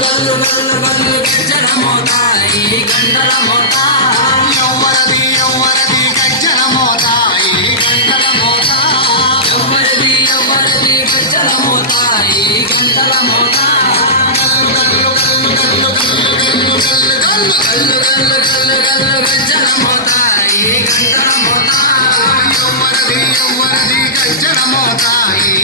గల్లు గల్లు గల్లు గజ్జల మోత ఈ గంటల మోత ఎవ్వరది ఎవ్వరది గజ్జల మోత ఈ గంటల మోత ఎవ్వరది ఎవ్వరది గజ్జల మోత ఈ గంటల మోత గల్లు గల్లు గల్లు గల్లు గల్లు గల్లు గల్లు గల్లు గల్లు గల్లు గల్లు గజ్జల మోత ఈ గంటల మోత ఎవ్వరది ఎవ్వరది గజ్జల మోత ఈ